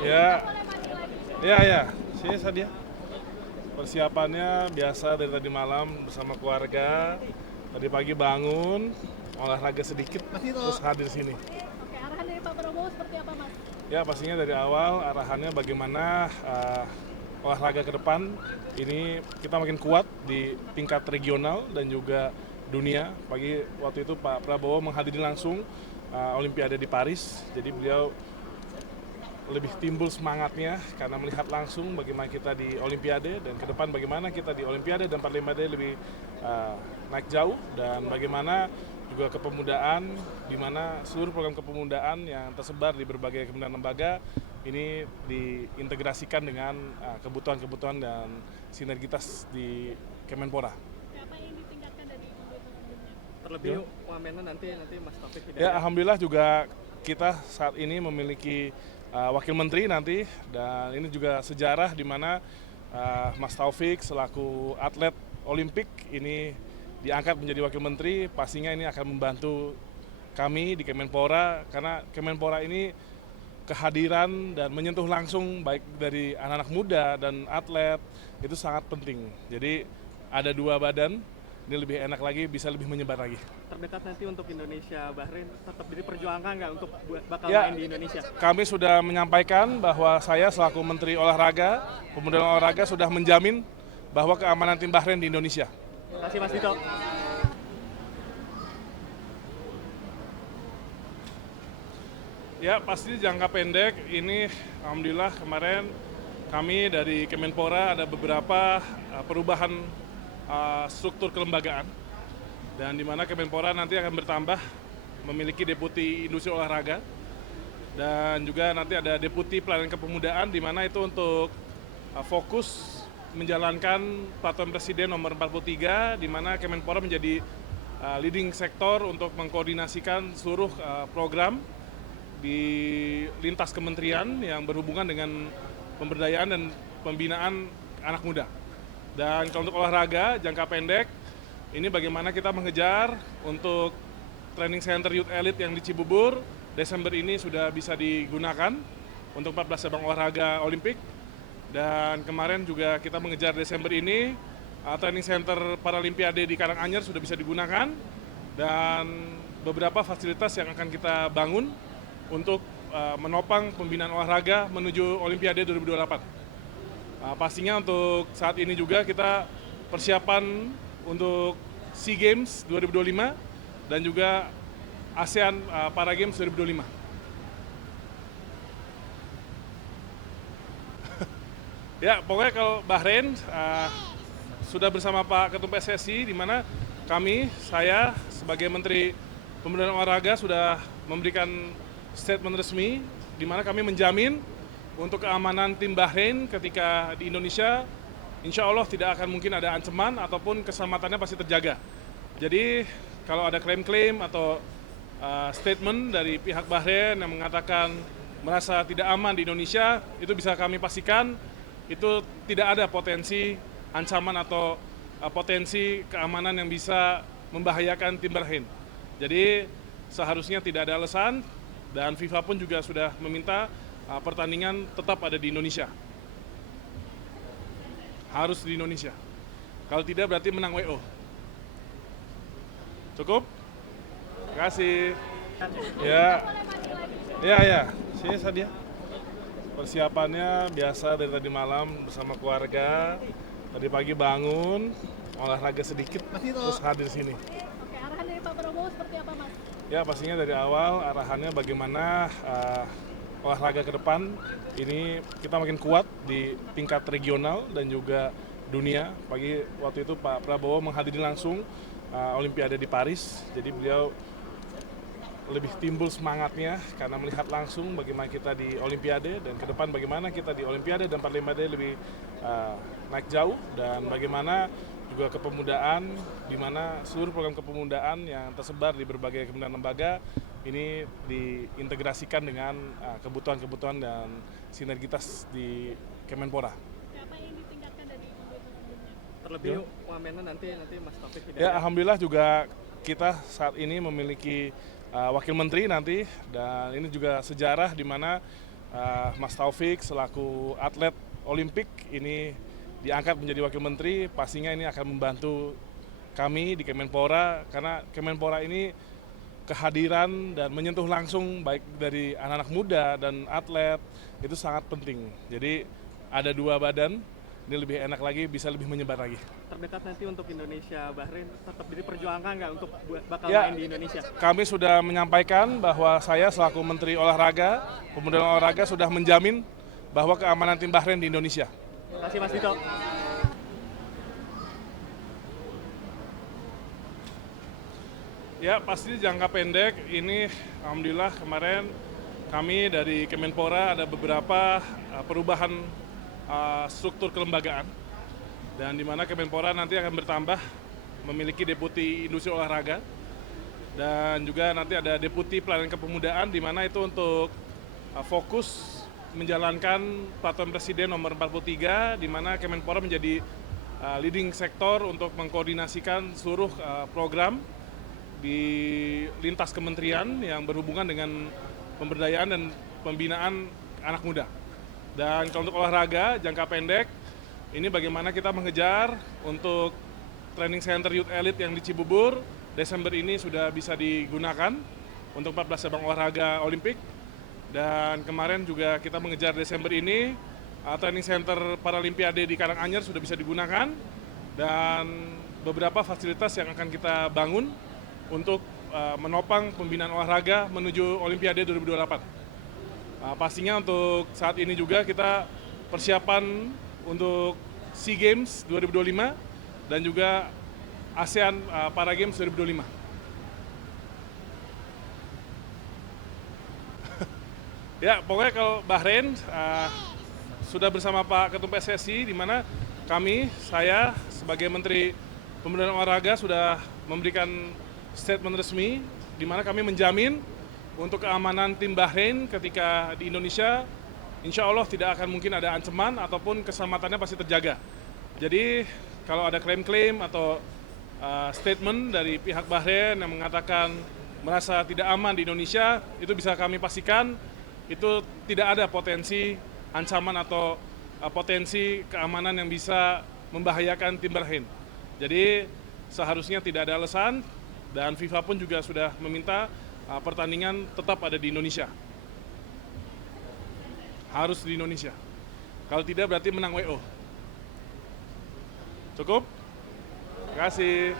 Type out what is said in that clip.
Ya, ya. Sini Sadia. Persiapannya biasa dari tadi malam bersama keluarga. Tadi pagi bangun, olahraga sedikit, terus hadir sini. Oke, arahan dari Pak Prabowo seperti apa, Mas? Ya, pastinya dari awal arahannya bagaimana olahraga ke depan ini kita makin kuat di tingkat regional dan juga dunia. Pagi waktu itu Pak Prabowo menghadiri langsung Olimpiade di Paris. Jadi beliau lebih timbul semangatnya karena melihat langsung bagaimana kita di Olimpiade dan ke depan bagaimana kita di Olimpiade dan Paralimpiade lebih naik jauh, dan bagaimana juga kepemudaan, di mana seluruh program kepemudaan yang tersebar di berbagai kementerian lembaga ini diintegrasikan dengan kebutuhan-kebutuhan dan sinergitas di Kemenpora. Apa yang ditingkatkan dari sebelumnya? Terlebih wamennya nanti Mas Taufik Ya, Hidayat. alhamdulillah juga kita saat ini memiliki wakil menteri nanti, dan ini juga sejarah di mana Mas Taufik selaku atlet Olimpik ini diangkat menjadi wakil menteri. Pastinya ini akan membantu kami di Kemenpora, karena Kemenpora ini kehadiran dan menyentuh langsung baik dari anak-anak muda dan atlet itu sangat penting. Jadi ada dua badan, ini lebih enak lagi, bisa lebih menyebar lagi. Terdekat nanti untuk Indonesia Bahrain tetap diperjuangkan nggak untuk bakal Ya, main di Indonesia? kami sudah menyampaikan bahwa saya selaku Menteri Olahraga, Pemuda dan Olahraga sudah menjamin bahwa keamanan tim Bahrain di Indonesia. Terima kasih Mas Dito. Ya, pasti jangka pendek ini alhamdulillah kemarin kami dari Kemenpora ada beberapa perubahan struktur kelembagaan, dan di mana Kemenpora nanti akan bertambah memiliki deputi industri olahraga, dan juga nanti ada deputi pelayanan kepemudaan, di mana itu untuk fokus menjalankan peraturan Presiden nomor 43, di mana Kemenpora menjadi leading sektor untuk mengkoordinasikan seluruh program di lintas kementerian yang berhubungan dengan pemberdayaan dan pembinaan anak muda. Dan kalau untuk olahraga jangka pendek, ini bagaimana kita mengejar untuk training center youth elite yang di Cibubur, Desember ini sudah bisa digunakan untuk 14 cabang olahraga Olimpik. Dan kemarin juga kita mengejar Desember ini training center Paralimpiade di Karanganyar sudah bisa digunakan, dan beberapa fasilitas yang akan kita bangun untuk menopang pembinaan olahraga menuju Olimpiade 2028. Pastinya untuk saat ini juga kita persiapan untuk SEA Games 2025 dan juga ASEAN Para Games 2025. Ya, pokoknya kalau Bahrain sudah bersama Pak Ketum PSSI, di mana saya sebagai Menteri Pemuda dan Olahraga sudah memberikan statement resmi di mana kami menjamin untuk keamanan tim Bahrain ketika di Indonesia, insya Allah tidak akan mungkin ada ancaman ataupun keselamatannya pasti terjaga. Jadi kalau ada klaim-klaim atau statement dari pihak Bahrain yang mengatakan merasa tidak aman di Indonesia, itu bisa kami pastikan itu tidak ada potensi ancaman atau potensi keamanan yang bisa membahayakan tim Bahrain. Jadi seharusnya tidak ada alasan, dan FIFA pun juga sudah meminta pertandingan tetap ada di Indonesia. Harus di Indonesia. Kalau tidak berarti menang WO. Cukup? Terima kasih. Ya. Sini Sadia. Persiapannya biasa dari tadi malam bersama keluarga. Tadi pagi bangun, olahraga sedikit, terus hadir sini. Oke, arahan dari Pak Prabowo seperti apa, Mas? Ya, pastinya dari awal arahannya bagaimana olahraga ke depan ini kita makin kuat di tingkat regional dan juga dunia. Pagi waktu itu Pak Prabowo menghadiri langsung Olimpiade di Paris. Jadi beliau lebih timbul semangatnya karena melihat langsung bagaimana kita di Olimpiade, dan ke depan bagaimana kita di Olimpiade dan Paralimpiade lebih naik jauh, dan bagaimana juga kepemudaan, di mana seluruh program kepemudaan yang tersebar di berbagai kementerian lembaga ini diintegrasikan dengan kebutuhan-kebutuhan dan sinergitas di Kemenpora. Apa yang ditingkatkan dari sebelumnya? Terlebih wamennya nanti Mas Taufik Hidayat. Ya, alhamdulillah juga kita saat ini memiliki wakil menteri nanti, dan ini juga sejarah di mana Mas Taufik selaku atlet Olimpik ini diangkat menjadi wakil menteri, pastinya ini akan membantu kami di Kemenpora karena Kemenpora ini kehadiran dan menyentuh langsung baik dari anak-anak muda dan atlet itu sangat penting. Jadi ada dua badan, ini lebih enak lagi, bisa lebih menyebar lagi. Terdekat nanti untuk Indonesia Bahrain tetap diperjuangkan nggak untuk bakal Ya, main di Indonesia? kami sudah menyampaikan bahwa saya selaku Menteri Olahraga, Pemuda dan Olahraga sudah menjamin bahwa keamanan tim Bahrain di Indonesia. Terima kasih Mas Dito. Ya, pasti jangka pendek ini alhamdulillah kemarin kami dari Kemenpora ada beberapa perubahan struktur kelembagaan dan di mana Kemenpora nanti akan bertambah memiliki deputi industri olahraga dan juga nanti ada deputi pelayanan kepemudaan di mana itu untuk fokus menjalankan peraturan Presiden nomor 43 di mana Kemenpora menjadi leading sektor untuk mengkoordinasikan seluruh program di lintas kementerian yang berhubungan dengan pemberdayaan dan pembinaan anak muda. Dan kalau untuk olahraga jangka pendek, ini bagaimana kita mengejar untuk training center youth elite yang di Cibubur, Desember ini sudah bisa digunakan untuk 14 cabang olahraga Olimpik. Dan kemarin juga kita mengejar Desember ini, training center Paralimpiade di Karanganyar sudah bisa digunakan. Dan beberapa fasilitas yang akan kita bangun untuk menopang pembinaan olahraga menuju Olimpiade 2028. Pastinya untuk saat ini juga kita persiapan untuk SEA Games 2025 dan juga ASEAN Para Games 2025. Ya, pokoknya kalau Bahrain sudah bersama Pak Ketum PSSI di mana saya sebagai Menteri Pemuda dan Olahraga sudah memberikan statement resmi di mana kami menjamin untuk keamanan tim Bahrain ketika di Indonesia insya Allah tidak akan mungkin ada ancaman ataupun keselamatannya pasti terjaga. Jadi kalau ada klaim-klaim atau statement dari pihak Bahrain yang mengatakan merasa tidak aman di Indonesia, itu bisa kami pastikan itu tidak ada potensi ancaman atau potensi keamanan yang bisa membahayakan tim Bahrain. Jadi seharusnya tidak ada alasan. Dan FIFA pun juga sudah meminta pertandingan tetap ada di Indonesia. Harus di Indonesia. Kalau tidak berarti menang WO. Cukup? Terima kasih.